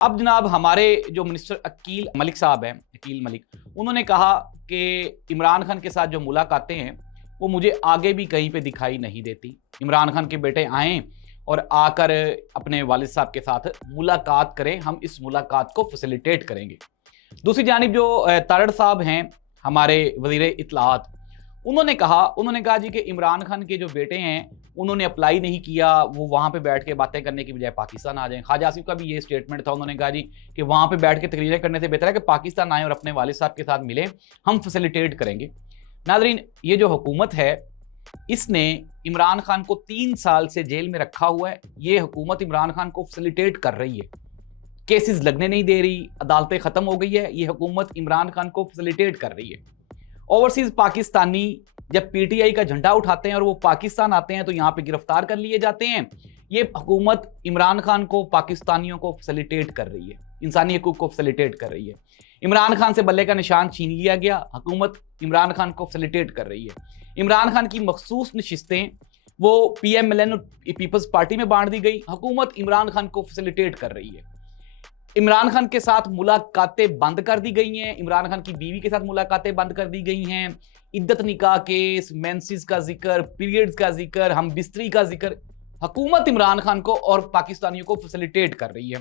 अब जनाब हमारे जो मिनिस्टर अकील मलिक साहब हैं, अकील मलिक, उन्होंने कहा कि इमरान खान के साथ जो मुलाकातें हैं वो मुझे आगे भी कहीं पे दिखाई नहीं देती। इमरान खान के बेटे आएँ और आकर अपने वालिद साहब के साथ मुलाकात करें, हम इस मुलाकात को फैसिलिटेट करेंगे। दूसरी जानिब जो तारड़ साहब हैं हमारे वज़ीर इत्तलाआत, उन्होंने कहा जी कि इमरान खान के जो बेटे हैं उन्होंने अप्लाई नहीं किया, वो वहाँ पे बैठ के बातें करने की बजाय पाकिस्तान आ जाएँ। ख्वाजा आसिफ का भी ये स्टेटमेंट था, उन्होंने कहा जी कि वहाँ पे बैठ के तकरीरें करने से बेहतर है कि पाकिस्तान आएँ और अपने वालिद साहब के साथ मिलें, हम फैसिलिटेट करेंगे। नाज़रीन, ये जो हुकूमत है इसने इमरान खान को 3 साल से जेल में रखा हुआ है। ये हुकूमत इमरान खान को फैसिलिटेट कर रही है, केसेस लगने नहीं दे रही, अदालतें ख़त्म हो गई है, ये हुकूमत इमरान खान को फैसिलिटेट कर रही है। ओवरसीज़ पाकिस्तानी जब पीटीआई का झंडा उठाते हैं और वो पाकिस्तान आते हैं तो यहाँ पे गिरफ्तार कर लिए जाते हैं। ये हुकूमत इमरान खान को, पाकिस्तानियों को फैसिलिटेट कर रही है, इंसानी हकूक़ को फैसिलिटेट कर रही है। इमरान खान से बल्ले का निशान छीन लिया गया, हुकूमत इमरान खान को फैसिलिटेट कर रही है। इमरान खान की मखसूस नशिस्तें वो PMLN और पीपल्स पार्टी में बांट दी गई, हुकूमत इमरान खान को फैसिलिटेट कर रही है। इमरान खान के साथ मुलाकातें बंद कर दी गई हैं, इमरान खान की बीवी के साथ मुलाकातें बंद कर दी गई हैं, इद्दत निकाह केस, मेंसेस का जिक्र, पीरियड्स का जिक्र, हम बिस्तरी का जिक्र, हुकूमत इमरान खान को और पाकिस्तानियों को फैसिलिटेट कर रही है।